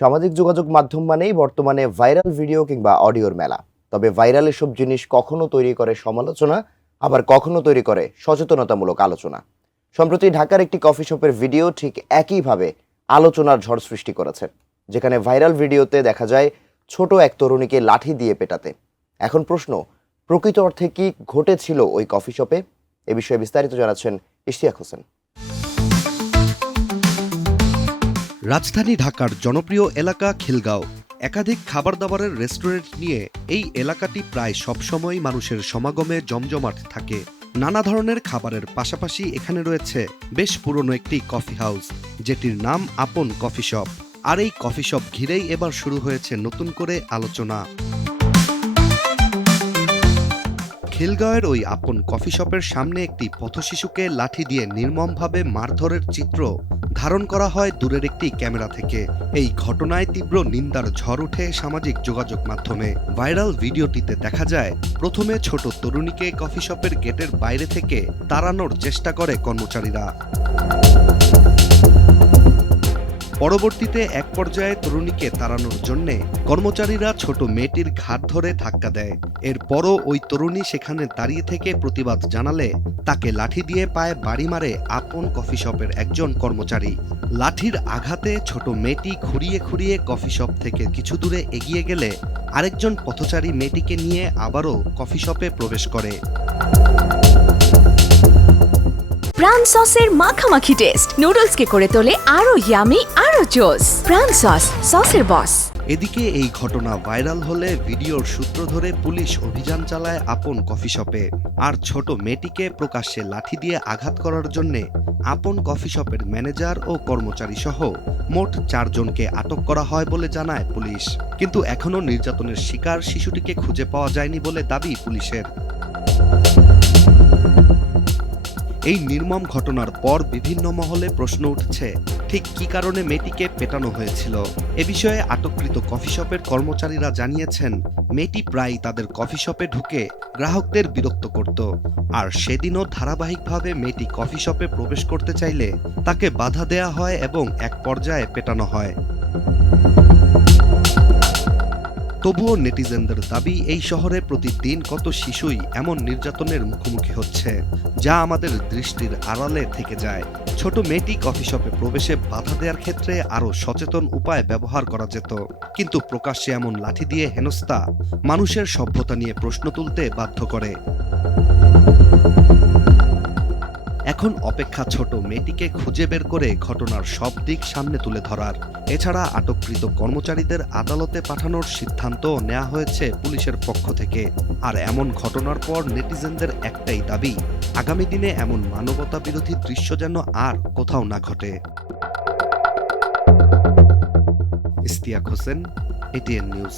সামাজিক যোগাযোগ মাধ্যম মানেই বর্তমানে ভাইরাল ভিডিও কিংবা অডিওর মেলা। তবে ভাইরাল এসব জিনিস কখনো তৈরি করে সমালোচনা, আবার কখনো তৈরি করে সচেতনতামূলক আলোচনা। সম্প্রতি ঢাকার একটি কফি শপের ভিডিও ঠিক একইভাবে আলোচনার ঝড় সৃষ্টি করেছে, যেখানে ভাইরাল ভিডিওতে দেখা যায় ছোট এক তরুণীকে লাঠি দিয়ে পেটাতে। এখন প্রশ্ন, প্রকৃত অর্থে কি ঘটেছিল ওই কফি শপে? এ বিষয়ে বিস্তারিত জানাচ্ছেন ইশতিয়াক হোসেন। রাজধানী ঢাকার জনপ্রিয় এলাকা খিলগাঁও। একাধিক খাবার দাবারের রেস্টুরেন্ট নিয়ে এই এলাকাটি প্রায় সবসময় মানুষের সমাগমে জমজমাট থাকে। নানা ধরনের খাবারের পাশাপাশি এখানে রয়েছে বেশ পুরনো একটি কফি হাউস, যেটির নাম আপন কফি শপ। আর এই কফি শপ ঘিরেই এবার শুরু হয়েছে নতুন করে আলোচনা। খিলগাঁওয়ের ওই আপন কফি শপের সামনে একটি পথশিশুকে লাঠি দিয়ে নির্মমভাবে মারধরের চিত্র ধারণ করা হয় দূরের একটি ক্যামেরা থেকে। এই ঘটনায় তীব্র নিন্দার ঝড় ওঠে সামাজিক যোগাযোগ মাধ্যমে। ভাইরাল ভিডিওটিতে দেখা যায় প্রথমে ছোট তরুণীকে কফি শপের গেটের বাইরে থেকে তাড়ানোর চেষ্টা করে কর্মচারীরা। পরবর্তীতে এক পর্যায়ে তরুণীকে তাড়ানোর জন্য কর্মচারীরা ছোট মেয়েটির ঘাট ধরে ধাক্কা দেয়। এরপরও ওই তরুণী সেখানে দাঁড়িয়ে থেকে প্রতিবাদ জানালে তাকে লাঠি দিয়ে পায়ে বাড়ি মারে আপন কফি শপের একজন কর্মচারী। লাঠির আঘাতে ছোট মেয়েটি খুঁড়িয়ে খুঁড়িয়ে কফি শপ থেকে কিছু দূরে এগিয়ে গেলে আরেকজন পথচারী মেয়েটিকে নিয়ে আবারও কফি শপে প্রবেশ করে। প্রাণ সসের মাখামাখি টেস্ট নুডলসকে করে তোলে আরো ইয়ামি আরো জোস। প্রাণ সস, সসের বস। এদিকে এই ঘটনা ভাইরাল হলে ভিডিওর সূত্র ধরে পুলিশ অভিযান চালায় আপন কফি শপে। আর ছোট মেয়েটিকে প্রকাশ্যে লাঠি দিয়ে আঘাত করার জন্য আপন কফি শপের ম্যানেজার ও কর্মচারী সহ মোট 4 জনকে আটক করা হয় বলে জানায় পুলিশ। কিন্তু এখনও নির্যাতনের শিকার শিশুটিকে খুঁজে পাওয়া যায়নি বলে দাবি পুলিশের। এই নির্মম ঘটনার পর বিভিন্ন মহলে প্রশ্ন উঠছে, ঠিক কী কারণে মেয়েটিকে পেটানো হয়েছিল। এ বিষয়ে আটককৃত কফি শপের কর্মচারীরা জানিয়েছেন, মেয়েটি প্রায়ই তাদের কফি শপে ঢুকে গ্রাহকদের বিরক্ত করত। আর সেদিনও ধারাবাহিকভাবে মেয়েটি কফি শপে প্রবেশ করতে চাইলে তাকে বাধা দেয়া হয় এবং এক পর্যায়ে পেটানো হয়। তবুও নেটিজেনদের দাবি, এই শহরে প্রতিদিন কত শিশুই এমন নির্যাতনের মুখোমুখি হচ্ছে, যা আমাদের দৃষ্টির আড়ালে থেকে যায়। ছোট মেয়েটি কফি শপে প্রবেশে বাধা দেওয়ার ক্ষেত্রে আরও সচেতন উপায় ব্যবহার করা যেত, কিন্তু প্রকাশ্যে এমন লাঠি দিয়ে হেনস্থা মানুষের সভ্যতা নিয়ে প্রশ্ন তুলতে বাধ্য করে। এখন অপেক্ষা ছোট মেয়েটিকে খুঁজে বের করে ঘটনার সব দিক সামনে তুলে ধরার। এছাড়া আটককৃত কর্মচারীদের আদালতে পাঠানোর সিদ্ধান্ত নেওয়া হয়েছে পুলিশের পক্ষ থেকে। আর এমন ঘটনার পর নেটিজেনদের একটাই দাবি, আগামী দিনে এমন মানবতা বিরোধী দৃশ্য যেন আর কোথাও না ঘটে। Ishtiaq Hossain, ATN news.